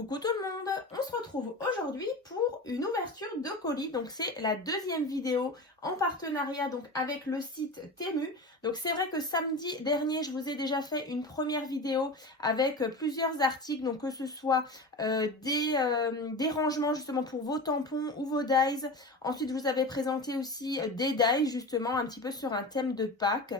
Coucou tout le monde, on se retrouve aujourd'hui pour une ouverture de colis. Donc c'est la deuxième vidéo en partenariat donc avec le site Temu. Donc c'est vrai que samedi dernier je vous ai déjà fait une première vidéo avec plusieurs articles, donc que ce soit des rangements justement pour vos tampons ou vos dyes. Ensuite je vous avais présenté aussi des dyes justement un petit peu sur un thème de Pâques.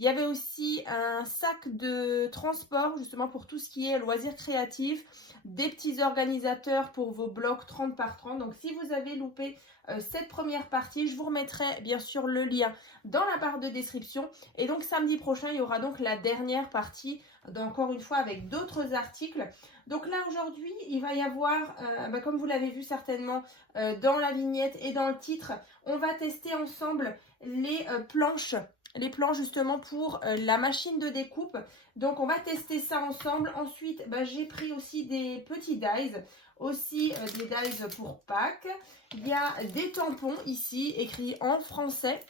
Il y avait aussi un sac de transport justement pour tout ce qui est loisirs créatifs, des petits organisateurs pour vos blocs 30 par 30. Donc si vous avez loupé cette première partie, je vous remettrai bien sûr le lien dans la barre de description. Et donc samedi prochain, il y aura donc la dernière partie, encore une fois avec d'autres articles. Donc là aujourd'hui, il va y avoir, comme vous l'avez vu certainement dans la vignette et dans le titre, on va tester ensemble les planches justement pour la machine de découpe. Donc on va tester ça ensemble. Ensuite j'ai pris aussi des petits dies, aussi des dies pour Pâques. Il y a des tampons ici écrits en français.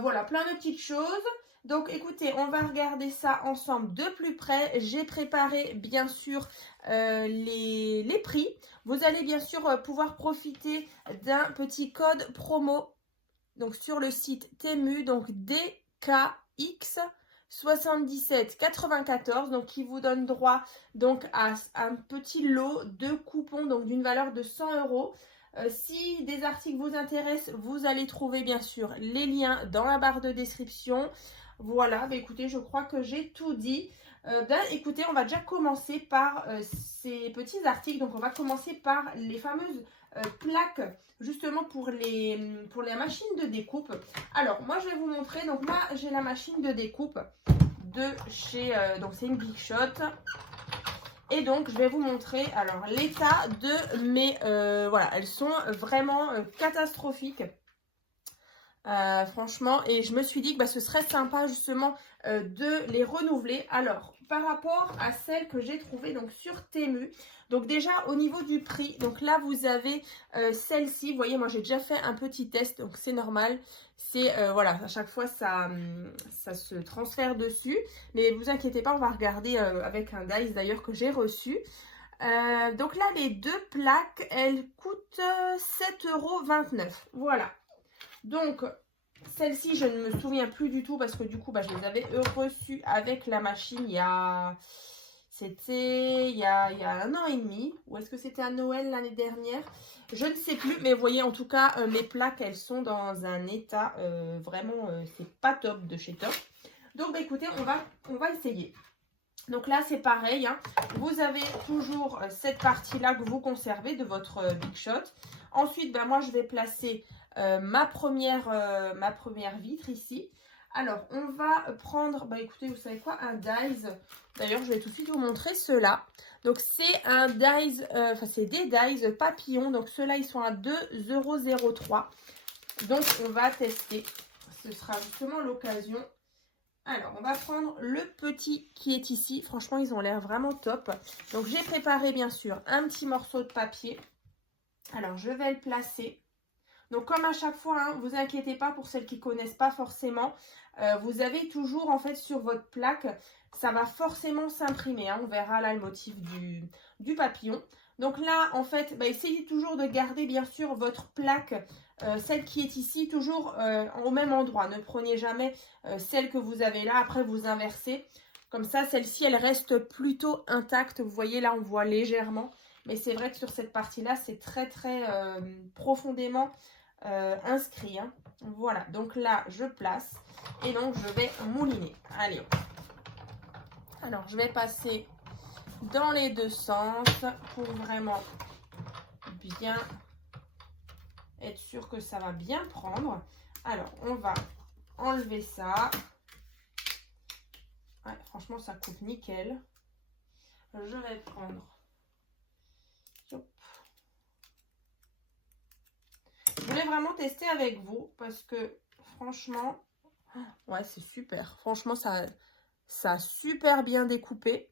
Voilà, plein de petites choses. Donc écoutez, on va regarder ça ensemble de plus près. J'ai préparé bien sûr les prix. Vous allez bien sûr pouvoir profiter d'un petit code promo donc sur le site Temu, donc DKX 77,94, donc qui vous donne droit donc à un petit lot de coupons donc d'une valeur de 100 €. Si des articles vous intéressent, vous allez trouver bien sûr les liens dans la barre de description. Voilà, écoutez, je crois que j'ai tout dit. Écoutez, on va déjà commencer par ces petits articles. Donc on va commencer par les fameuses plaques justement pour la machine de découpe. Alors moi je vais vous montrer, donc là j'ai la machine de découpe de chez, donc c'est une Big Shot. Et donc je vais vous montrer alors l'état de mes, voilà, elles sont vraiment catastrophiques. Franchement, et je me suis dit que ce serait sympa justement de les renouveler. Alors par rapport à celles que j'ai trouvées donc sur Temu, donc déjà au niveau du prix, donc là vous avez celle-ci, vous voyez, moi j'ai déjà fait un petit test, donc c'est normal, c'est voilà, à chaque fois ça se transfère dessus, mais vous inquiétez pas, on va regarder avec un dice d'ailleurs que j'ai reçu. Donc là les deux plaques elles coûtent 7,29 €, voilà. Donc, celle-ci, je ne me souviens plus du tout parce que du coup, je les avais reçues avec la machine il y a... C'était il y a 1 an et demi. Ou est-ce que c'était à Noël l'année dernière? Je ne sais plus. Mais vous voyez, en tout cas, mes plaques, elles sont dans un état vraiment, c'est pas top de chez Top. Donc, écoutez, on va essayer. Donc là, c'est pareil, hein. Vous avez toujours cette partie-là que vous conservez de votre Big Shot. Ensuite, moi, je vais placer ma première vitre ici. Alors, on va prendre, écoutez, vous savez quoi, un dies. D'ailleurs, je vais tout de suite vous montrer ceux-là. Donc, c'est un dies, c'est des dies papillons. Donc, ceux-là, ils sont à 2,03 €. Donc, on va tester. Ce sera justement l'occasion. Alors, on va prendre le petit qui est ici. Franchement, ils ont l'air vraiment top. Donc, j'ai préparé, bien sûr, un petit morceau de papier. Alors, je vais le placer. Donc, comme à chaque fois, hein, vous inquiétez pas pour celles qui ne connaissent pas forcément. Vous avez toujours, en fait, sur votre plaque, ça va forcément s'imprimer. Hein. On verra là le motif du papillon. Donc là, en fait, essayez toujours de garder, bien sûr, votre plaque, celle qui est ici, toujours au même endroit. Ne prenez jamais celle que vous avez là. Après, vous inversez. Comme ça, celle-ci, elle reste plutôt intacte. Vous voyez, là, on voit légèrement. Mais c'est vrai que sur cette partie-là, c'est très, très profondément inscrit. Hein. Voilà, donc là, je place. Et donc, je vais mouliner. Allez, hop. Alors, je vais passer dans les deux sens pour vraiment bien être sûr que ça va bien prendre. Alors, on va enlever ça. Ouais, franchement, ça coupe nickel. Je vais prendre... Hop. Je voulais vraiment tester avec vous parce que franchement, ouais, c'est super. Franchement, ça a super bien découpé.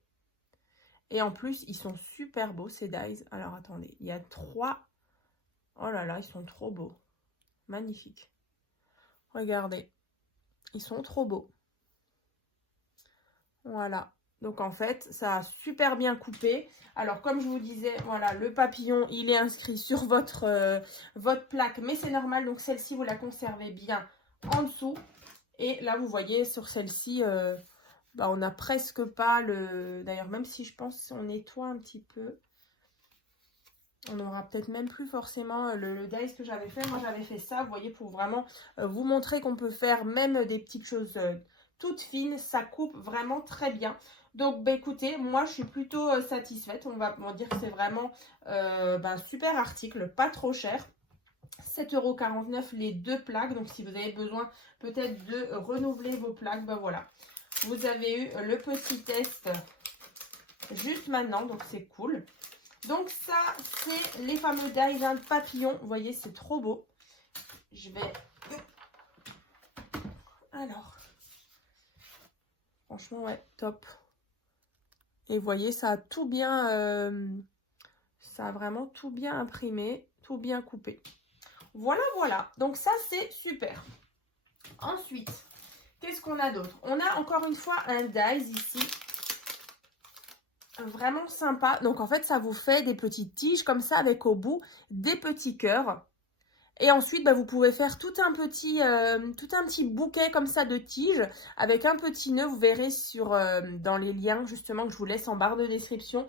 Et en plus, ils sont super beaux, ces dies. Alors, attendez, il y a 3. Oh là là, ils sont trop beaux. Magnifique. Regardez. Ils sont trop beaux. Voilà. Donc en fait, ça a super bien coupé. Alors comme je vous disais, voilà, le papillon, il est inscrit sur votre plaque, mais c'est normal. Donc celle-ci, vous la conservez bien en dessous. Et là, vous voyez, sur celle-ci, bah, on n'a presque pas le... D'ailleurs, même si je pense qu'on nettoie un petit peu, on n'aura peut-être même plus forcément le dice que j'avais fait. Moi, j'avais fait ça, vous voyez, pour vraiment vous montrer qu'on peut faire même des petites choses toutes fines. Ça coupe vraiment très bien. Donc, bah, écoutez, moi, je suis plutôt satisfaite. On va dire que c'est vraiment un super article, pas trop cher. 7,49 € les deux plaques. Donc, si vous avez besoin peut-être de renouveler vos plaques, ben voilà. Vous avez eu le petit test juste maintenant, donc c'est cool. Donc ça, c'est les fameux dies papillons. Vous voyez, c'est trop beau. Je vais... Alors, franchement, ouais, top. Et vous voyez, ça a tout bien... ça a vraiment tout bien imprimé, tout bien coupé. Voilà, voilà. Donc ça, c'est super. Ensuite, qu'est-ce qu'on a d'autre? On a encore une fois un dies ici. Vraiment sympa. Donc en fait, ça vous fait des petites tiges comme ça avec au bout des petits cœurs. Et ensuite, bah, vous pouvez faire tout un petit bouquet comme ça de tiges avec un petit nœud. Vous verrez dans les liens justement que je vous laisse en barre de description.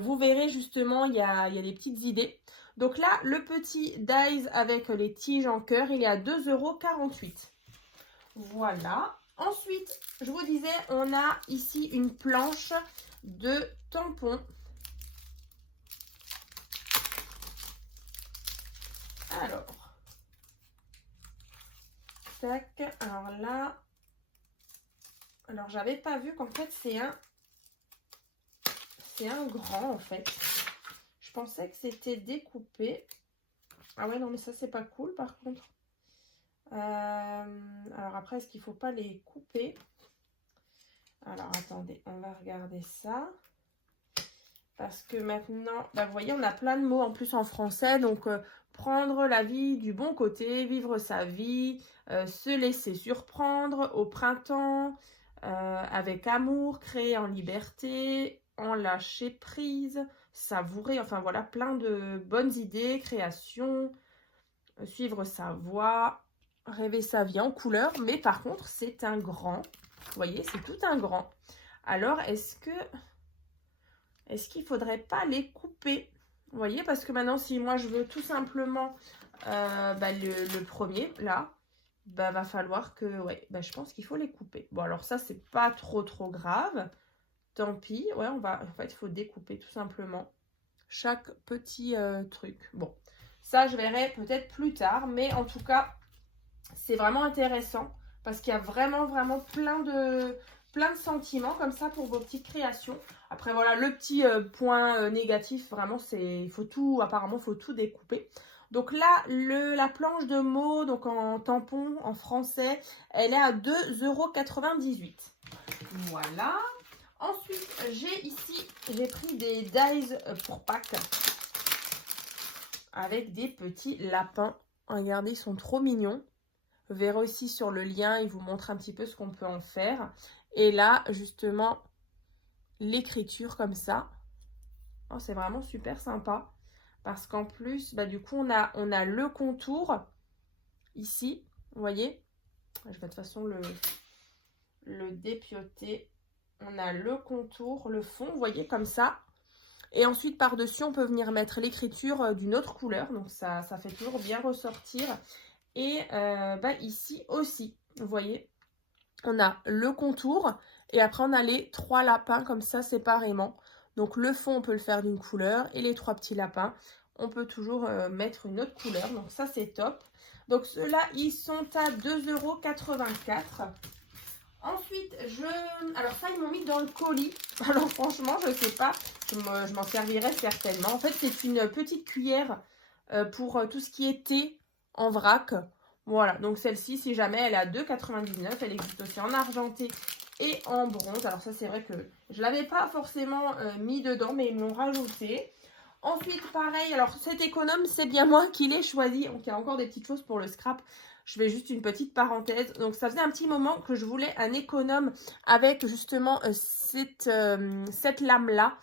Vous verrez justement, il y a des petites idées. Donc là, le petit dies avec les tiges en cœur, il est à 2,48 €. Voilà. Ensuite, je vous disais, on a ici une planche de tampons. Alors, tac, alors là, alors j'avais pas vu qu'en fait c'est un grand en fait. Je pensais que c'était découpé. Ah ouais, non mais ça c'est pas cool par contre. Alors après, est-ce qu'il faut pas les couper? Alors attendez, on va regarder ça. Parce que maintenant, bah, vous voyez, on a plein de mots en plus en français. Donc, prendre la vie du bon côté, vivre sa vie, se laisser surprendre au printemps, avec amour, créer en liberté, en lâcher prise, savourer. Enfin, voilà, plein de bonnes idées, création, suivre sa voie, rêver sa vie en couleur. Mais par contre, c'est un grand. Vous voyez, c'est tout un grand. Alors, est-ce qu'il ne faudrait pas les couper? Vous voyez, parce que maintenant, si moi, je veux tout simplement le premier, là, va falloir que... Ouais, je pense qu'il faut les couper. Bon, alors ça, c'est pas trop grave. Tant pis. Ouais, en fait, il faut découper tout simplement chaque petit truc. Bon, ça, je verrai peut-être plus tard. Mais en tout cas, c'est vraiment intéressant parce qu'il y a vraiment plein de sentiments comme ça pour vos petites créations. Après voilà, le petit point négatif, vraiment, c'est apparemment il faut tout découper. Donc là, la planche de mots, donc en tampon, en français, elle est à 2,98 €. Voilà. Ensuite, j'ai pris des dies pour Pâques avec des petits lapins. Regardez, ils sont trop mignons. Vous verrez aussi sur le lien, il vous montre un petit peu ce qu'on peut en faire. Et là, justement, l'écriture comme ça. Oh, c'est vraiment super sympa. Parce qu'en plus, du coup, on a le contour ici. Vous voyez? Je vais de toute façon le dépioter. On a le contour, le fond, vous voyez, comme ça. Et ensuite, par-dessus, on peut venir mettre l'écriture d'une autre couleur. Donc, ça fait toujours bien ressortir. Et ici aussi, vous voyez, on a le contour et après on a les 3 lapins comme ça séparément. Donc le fond, on peut le faire d'une couleur et les 3 petits lapins, on peut toujours mettre une autre couleur. Donc ça, c'est top. Donc ceux-là, ils sont à 2,84 €. Ensuite, alors ça, ils m'ont mis dans le colis. Alors franchement, je ne sais pas, je m'en servirai certainement. En fait, c'est une petite cuillère pour tout ce qui est thé en vrac. Voilà, donc celle-ci, si jamais, elle est à 2,99 €. Elle existe aussi en argenté et en bronze. Alors ça, c'est vrai que je ne l'avais pas forcément mis dedans, mais ils m'ont rajouté. Ensuite, pareil, alors cet économe, c'est bien moi qui l'ai choisi. Donc il y a encore des petites choses pour le scrap. Je fais juste une petite parenthèse. Donc, ça faisait un petit moment que je voulais un économe avec justement cette lame-là.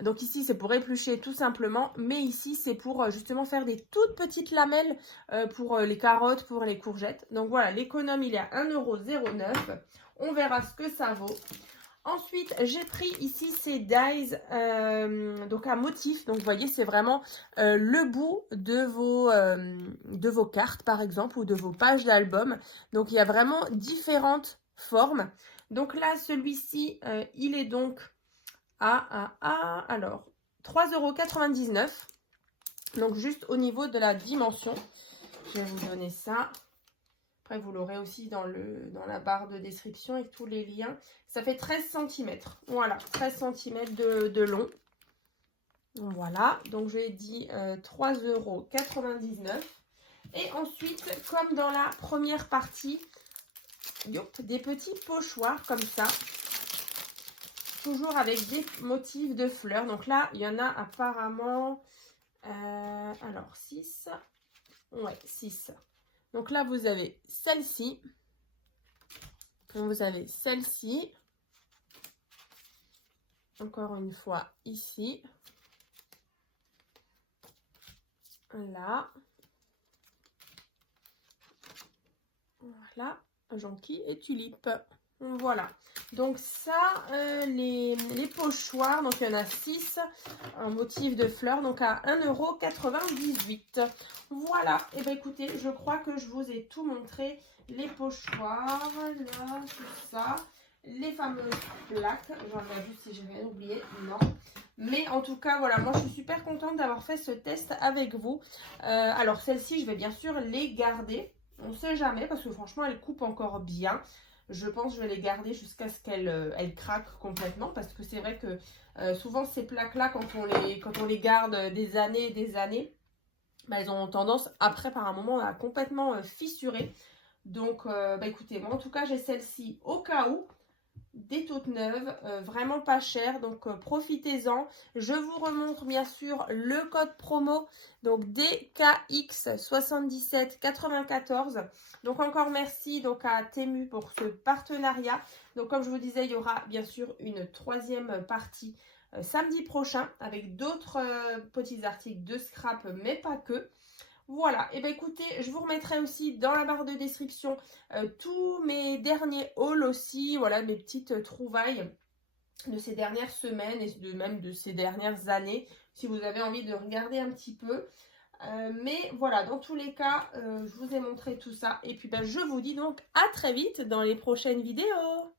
Donc ici, c'est pour éplucher tout simplement. Mais ici, c'est pour justement faire des toutes petites lamelles pour les carottes, pour les courgettes. Donc voilà, l'économe, il est à 1,09 €. On verra ce que ça vaut. Ensuite, j'ai pris ici ces dies donc à motif. Donc, vous voyez, c'est vraiment le bout de vos cartes, par exemple, ou de vos pages d'album. Donc, il y a vraiment différentes formes. Donc là, celui-ci, il est donc alors, 3,99 €. Donc, juste au niveau de la dimension. Je vais vous donner ça. Après, vous l'aurez aussi dans la barre de description avec tous les liens. Ça fait 13 cm. Voilà, 13 cm de long. Voilà, donc j'ai dit 3,99 €. Et ensuite, comme dans la première partie, des petits pochoirs comme ça. Toujours avec des motifs de fleurs. Donc là, il y en a apparemment, alors 6. Ouais, 6. Donc là, vous avez celle-ci. Vous avez celle-ci. Encore une fois, ici. Là. Voilà. Jonquille et tulipe. Voilà. Donc ça, les pochoirs, donc il y en a 6, un motif de fleurs, donc à 1,98 €. Voilà, et bien écoutez, je crois que je vous ai tout montré. Les pochoirs, là, tout ça, les fameuses plaques. Je regarde juste si j'ai rien oublié, non. Mais en tout cas, voilà, moi je suis super contente d'avoir fait ce test avec vous. Alors celles-ci, je vais bien sûr les garder. On ne sait jamais parce que franchement, elles coupent encore bien. Je pense que je vais les garder jusqu'à ce qu'elles craquent complètement. Parce que c'est vrai que souvent ces plaques-là, quand on les garde des années et des années, bah, elles ont tendance après par un moment à complètement fissurer. Donc bah, écoutez, moi en tout cas j'ai celle-ci au cas où. Des toutes neuves, vraiment pas chères, donc profitez-en. Je vous remontre bien sûr le code promo, donc DKX7794. Donc encore merci donc à Temu pour ce partenariat. Donc comme je vous disais, il y aura bien sûr une troisième partie samedi prochain avec d'autres petits articles de scrap, mais pas que. Voilà, et bien écoutez, je vous remettrai aussi dans la barre de description tous mes derniers hauls aussi, voilà, mes petites trouvailles de ces dernières semaines et même de ces dernières années, si vous avez envie de regarder un petit peu. Mais voilà, dans tous les cas, je vous ai montré tout ça. Et puis ben, je vous dis donc à très vite dans les prochaines vidéos.